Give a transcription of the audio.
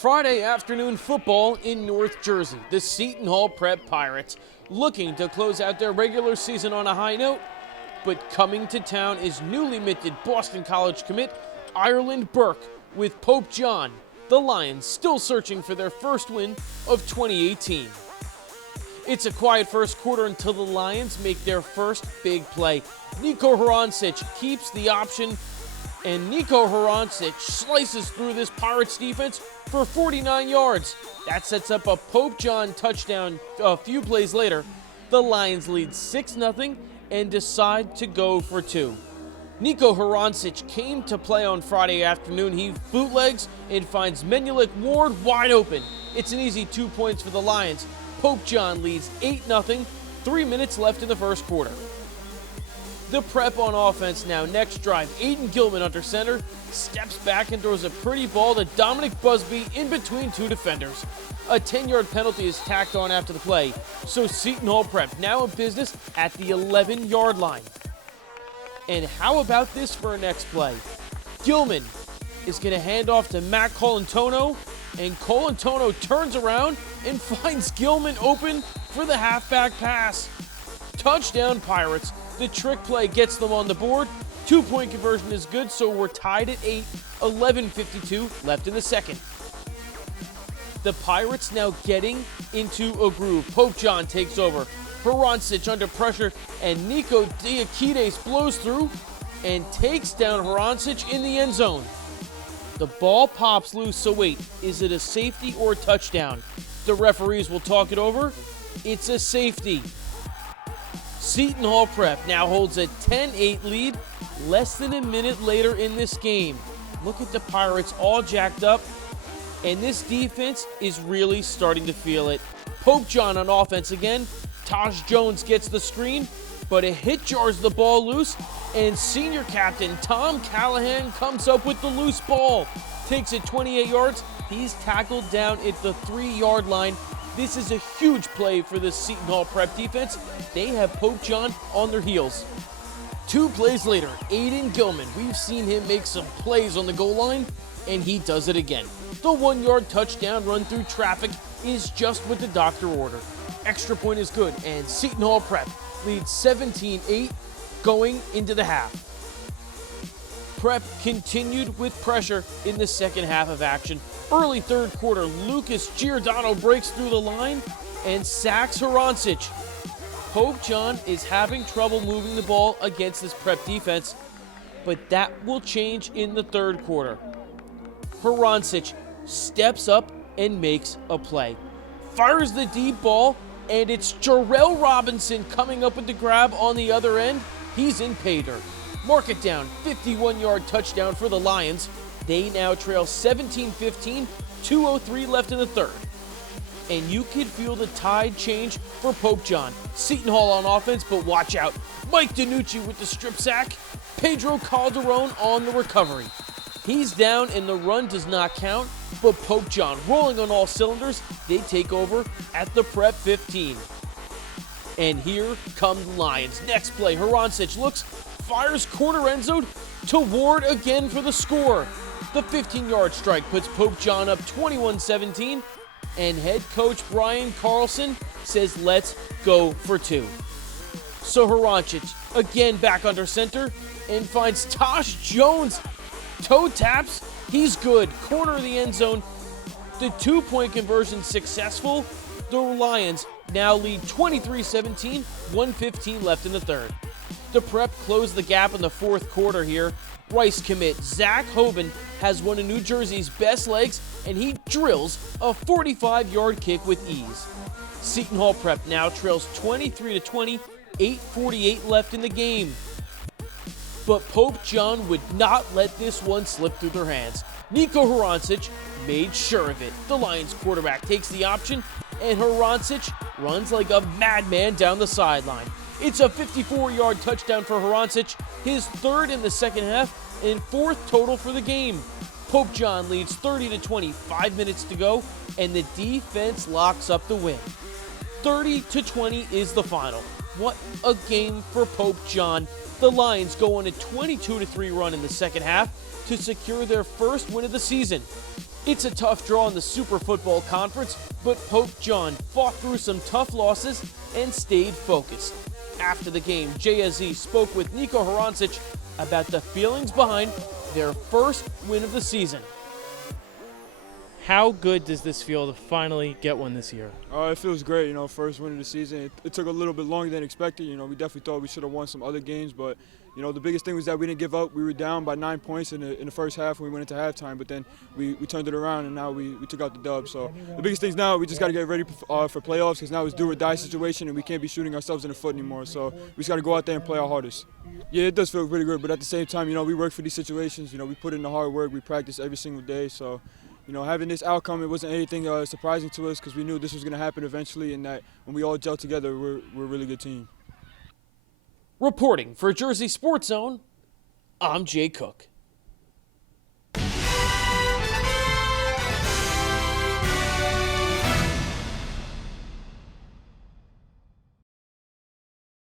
Friday afternoon football in North Jersey. The Seton Hall Prep Pirates looking to close out their regular season on a high note, but coming to town is newly minted Boston College commit Ireland Burke with Pope John. The Lions still searching for their first win of 2018. It's a quiet first quarter until the Lions make their first big play. Niko Hroncich keeps the option, and Niko Hroncich slices through this Pirates defense for 49 yards. That sets up a Pope John touchdown a few plays later. The Lions lead 6-0 and decide to go for two. Niko Hroncich came to play on Friday afternoon. He bootlegs and finds Menulik Ward wide open. It's an easy 2 points for the Lions. Pope John leads 8-0, 3 minutes left in the first quarter. The Prep on offense now. Next drive, Aiden Gilman under center, steps back and throws a pretty ball to Dominic Busby in between two defenders. A 10-yard penalty is tacked on after the play, so Seton Hall Prep now in business at the 11-yard line. And how about this for our next play? Gilman is going to hand off to Matt Colantono, and Colantono turns around and finds Gilman open for the halfback pass. Touchdown Pirates. The trick play gets them on the board. 2-point conversion is good, so we're tied at 8, 11:52 left in the second. The Pirates now getting into a groove. Pope John takes over. Hroncich under pressure, and Nico Diakides blows through and takes down Hroncich in the end zone. The ball pops loose, so wait, is it a safety or a touchdown? The referees will talk it over. It's a safety. Seton Hall Prep now holds a 10-8 lead less than a minute later in this game. Look at the Pirates all jacked up, and this defense is really starting to feel it. Pope John on offense again. Taj Jones gets the screen, but a hit jars the ball loose, and senior captain Tom Callahan comes up with the loose ball. Takes it 28 yards. He's tackled down at the 3-yard line. This is a huge play for the Seton Hall Prep defense. They have Pope John on their heels. 2 plays later, Aiden Gilman. We've seen him make some plays on the goal line, and he does it again. The 1-yard touchdown run through traffic is just what the doctor ordered. Extra point is good, and Seton Hall Prep leads 17-8 going into the half. Prep continued with pressure in the second half of action. Early third quarter, Lucas Giordano breaks through the line and sacks Hroncich. Pope John is having trouble moving the ball against this Prep defense, but that will change in the third quarter. Hroncich steps up and makes a play. Fires the deep ball, and it's Jarrell Robinson coming up with the grab on the other end. He's in pay dirt. Mark it down, 51-yard touchdown for the Lions. They now trail 17-15, 2:03 left in the third. And you could feel the tide change for Pope John. Seton Hall on offense, but watch out. Mike DiNucci with the strip sack. Pedro Calderon on the recovery. He's down and the run does not count, but Pope John rolling on all cylinders. They take over at the Prep 15. And here come the Lions. Next play, Hroncich looks, fires corner end zone to Ward again for the score. The 15-yard strike puts Pope John up 21-17, and head coach Brian Carlson says let's go for two. So Hroncich again back under center and finds Taj Jones. Toe taps, he's good. Corner of the end zone. The 2-point conversion successful. The Lions now lead 23-17, 1:15 left in the third. The Prep closed the gap in the fourth quarter here. Rice commit Zach Hoban has one of New Jersey's best legs, and he drills a 45-yard kick with ease. Seton Hall Prep now trails 23-20, 8:48 left in the game. But Pope John would not let this one slip through their hands. Niko Hroncich made sure of it. The Lions quarterback takes the option, and Hroncich runs like a madman down the sideline. It's a 54-yard touchdown for Hroncich, his third in the second half, and 4th total for the game. Pope John leads 30-20, 5 minutes to go, and the defense locks up the win. 30-20 is the final. What a game for Pope John. The Lions go on a 22-3 run in the second half to secure their first win of the season. It's a tough draw in the Super Football Conference, but Pope John fought through some tough losses and stayed focused. After the game, JSE spoke with Niko Hroncich about the feelings behind their first win of the season. How good does this feel to finally get one this year? It feels great, first win of the season. It took a little bit longer than expected. We definitely thought we should have won some other games, but the biggest thing was that we didn't give up. We were down by 9 points in the first half when we went into halftime, but then we turned it around and now we took out the dub. So the biggest things now, we just got to get ready for playoffs, because now it's do or die situation and we can't be shooting ourselves in the foot anymore. So we just got to go out there and play our hardest. Yeah, it does feel pretty good, but at the same time, we work for these situations. We put in the hard work. We practice every single day. So having this outcome, it wasn't anything surprising to us, because we knew this was going to happen eventually, and that when we all gel together, we're a really good team. Reporting for Jersey Sports Zone, I'm Jay Cook.